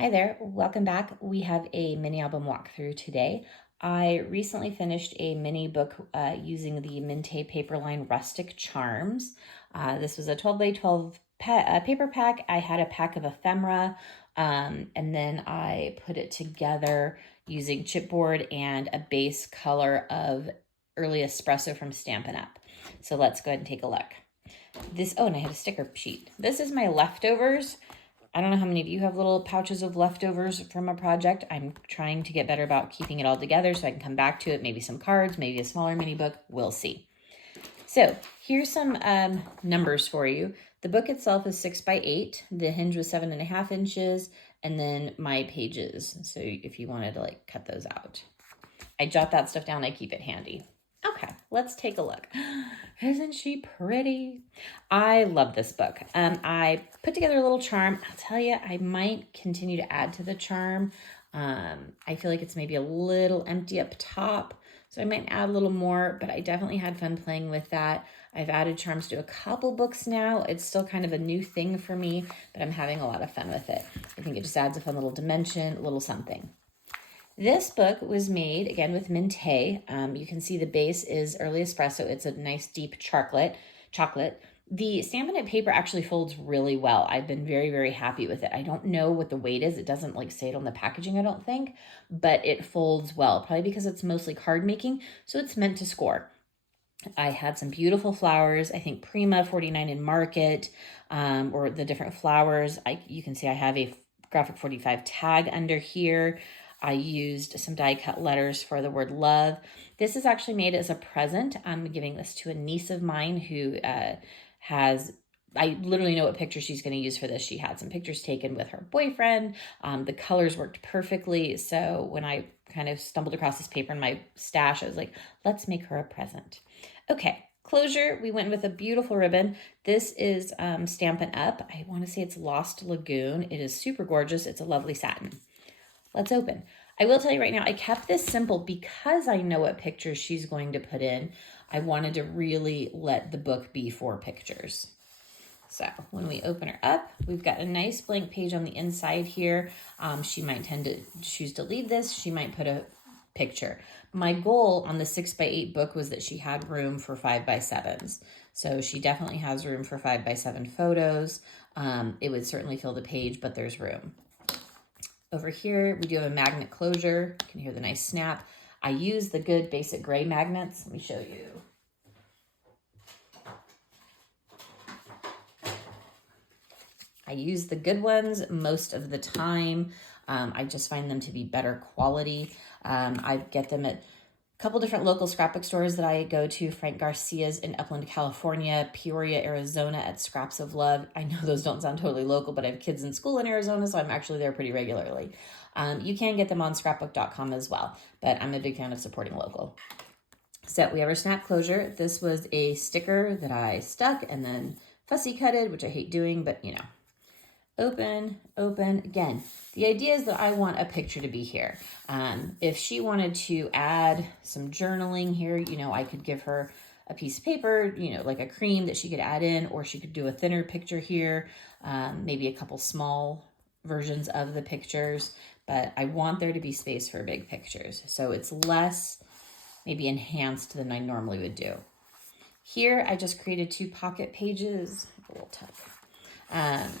Hi there, welcome back. We have a mini album walkthrough today. I recently finished a mini book using the Mintay Paperline Rustic Charms. This was a 12 by 12 paper pack. I had a pack of ephemera, and then I put it together using chipboard and a base color of early espresso from Stampin' Up. So let's go ahead and take a look. And I had a sticker sheet. This is my leftovers. I don't know how many of you have little pouches of leftovers from a project. I'm trying to get better about keeping it all together so I can come back to it. Maybe some cards, maybe a smaller mini book. We'll see. So here's some numbers for you. The book itself is 6 by 8. The hinge was 7.5 inches. And then my pages. So if you wanted to cut those out. I jot that stuff down. I keep it handy. Okay, let's take a look. Isn't she pretty? I love this book. I put together a little charm. I'll tell you, I might continue to add to the charm. I feel like it's maybe a little empty up top, so I might add a little more, but I definitely had fun playing with that. I've added charms to a couple books now. It's still kind of a new thing for me, but I'm having a lot of fun with it. I think it just adds a fun little dimension, a little something. This book was made, again, with Mintay. You can see the base is early espresso. It's a nice deep chocolate. The Stampin' Up! Paper actually folds really well. I've been very, very happy with it. I don't know what the weight is. It doesn't say it on the packaging, I don't think, but it folds well, probably because it's mostly card making, so it's meant to score. I had some beautiful flowers. I think Prima 49 in Market, or the different flowers. You can see I have a Graphic 45 tag under here. I used some die cut letters for the word love. This is actually made as a present. I'm giving this to a niece of mine who I literally know what picture she's going to use for this. She had some pictures taken with her boyfriend. The colors worked perfectly. So when I kind of stumbled across this paper in my stash, I was like, let's make her a present. Okay. Closure, we went with a beautiful ribbon. This is Stampin' Up! I want to say it's Lost Lagoon. It is super gorgeous. It's a lovely satin. Let's open. I will tell you right now, I kept this simple because I know what pictures she's going to put in. I wanted to really let the book be 4 pictures. So when we open her up, we've got a nice blank page on the inside here. She might tend to choose to leave this. She might put a picture. My goal on the 6 by 8 book was that she had room for 5 by 7s. So she definitely has room for 5 by 7 photos. It would certainly fill the page, but there's room. Over here, we do have a magnet closure. You can hear the nice snap. I use the good basic gray magnets. Let me show you. I use the good ones most of the time. I just find them to be better quality. I get them at a couple different local scrapbook stores that I go to. Frank Garcia's in Upland, California, Peoria, Arizona at Scraps of Love. I know those don't sound totally local, but I have kids in school in Arizona, so I'm actually there pretty regularly. You can get them on scrapbook.com as well, but I'm a big fan of supporting local. So we have our snap closure. This was a sticker that I stuck and then fussy cutted, which I hate doing, but you know. Open. Again, the idea is that I want a picture to be here. If she wanted to add some journaling here, I could give her a piece of paper, like a cream that she could add in, or she could do a thinner picture here, maybe a couple small versions of the pictures, but I want there to be space for big pictures. So it's less maybe enhanced than I normally would do. Here, I just created 2 pocket pages, a little tuck.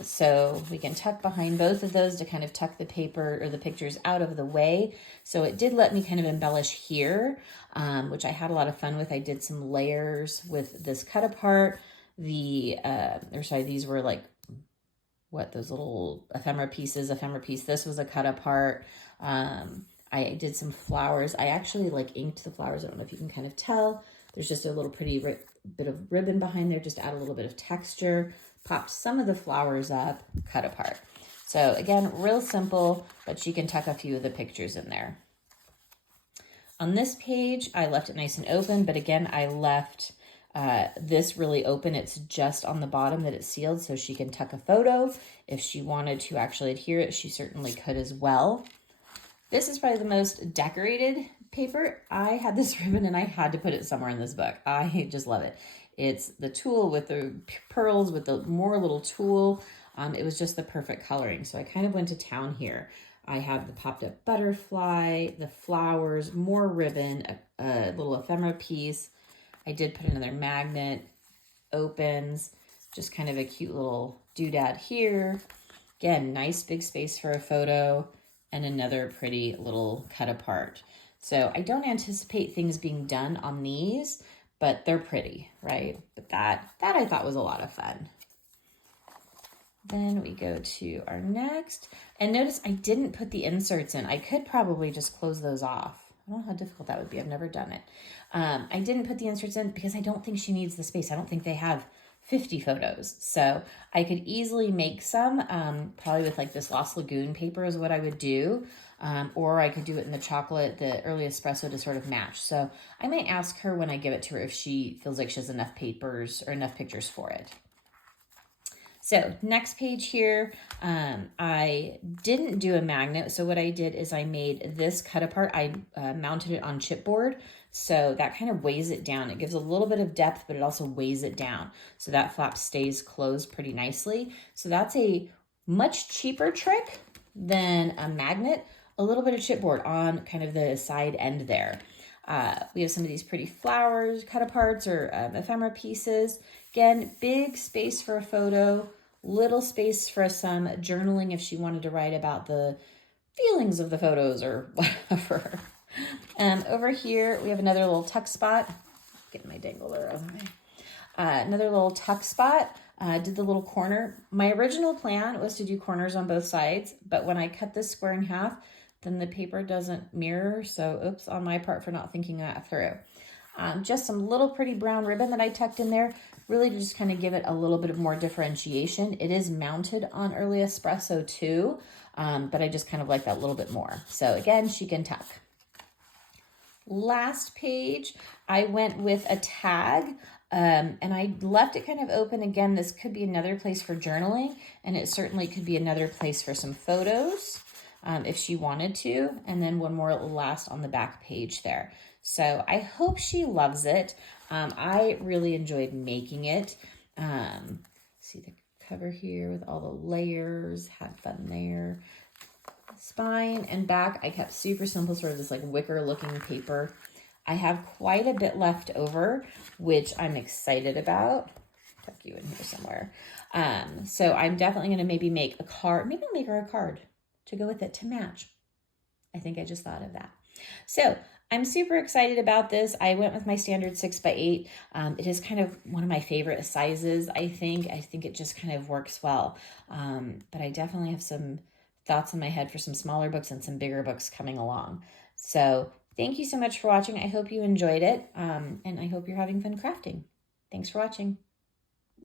So we can tuck behind both of those to kind of tuck the paper or the pictures out of the way. So it did let me kind of embellish here, which I had a lot of fun with. I did some layers with this cut apart. These were those little ephemera piece. This was a cut apart. I did some flowers. I actually inked the flowers. I don't know if you can kind of tell. There's just a little pretty bit of ribbon behind there, just to add a little bit of texture. Popped some of the flowers up, cut apart. So again, real simple, but she can tuck a few of the pictures in there. On this page, I left it nice and open, but again, I left this really open. It's just on the bottom that it's sealed, so she can tuck a photo. If she wanted to actually adhere it, she certainly could as well. This is probably the most decorated paper. I had this ribbon and I had to put it somewhere in this book. I just love it. It's the tulle with the pearls with the more little tulle. It was just the perfect coloring. So I kind of went to town here. I have the popped up butterfly, the flowers, more ribbon, a little ephemera piece. I did put another magnet, opens, just kind of a cute little doodad here. Again, nice big space for a photo, and another pretty little cut apart. So I don't anticipate things being done on these, but they're pretty, right? But that I thought was a lot of fun. Then we go to our next, and notice I didn't put the inserts in. I could probably just close those off. I don't know how difficult that would be. I've never done it. I didn't put the inserts in because I don't think she needs the space. I don't think they have 50 photos. So I could easily make some, probably with like this Lost Lagoon paper is what I would do. Or I could do it in the chocolate, the early espresso to sort of match. So I might ask her when I give it to her if she feels like she has enough papers or enough pictures for it. So next page here, I didn't do a magnet. So what I did is I made this cut apart. I mounted it on chipboard. So that kind of weighs it down. It gives a little bit of depth, but it also weighs it down. So that flap stays closed pretty nicely. So that's a much cheaper trick than a magnet. A little bit of chipboard on kind of the side end there. We have some of these pretty flowers, cut aparts, or ephemera pieces. Again, big space for a photo, little space for some journaling if she wanted to write about the feelings of the photos or whatever. Over here, we have another little tuck spot. Getting my dangler out of the way. Another little tuck spot. Did the little corner. My original plan was to do corners on both sides, but when I cut this square in half, then the paper doesn't mirror. So oops on my part for not thinking that through. Just some little pretty brown ribbon that I tucked in there, really to just kind of give it a little bit of more differentiation. It is mounted on Early Espresso too, but I just kind of like that a little bit more. So again, she can tuck. Last page, I went with a tag, and I left it kind of open. Again, this could be another place for journaling, and it certainly could be another place for some photos if she wanted to, and then one more last on the back page there. So I hope she loves it. I really enjoyed making it. See the cover here with all the layers, had fun there. Spine and back, I kept super simple, sort of this like wicker looking paper. I have quite a bit left over, which I'm excited about. Tuck you in here somewhere. So I'm definitely going to maybe make a card, maybe I'll make her a card to go with it to match. I think I just thought of that. So I'm super excited about this. I went with my standard 6x8. It is kind of one of my favorite sizes, I think. I think it just kind of works well. But I definitely have some thoughts in my head for some smaller books and some bigger books coming along. So thank you so much for watching. I hope you enjoyed it, and I hope you're having fun crafting. Thanks for watching.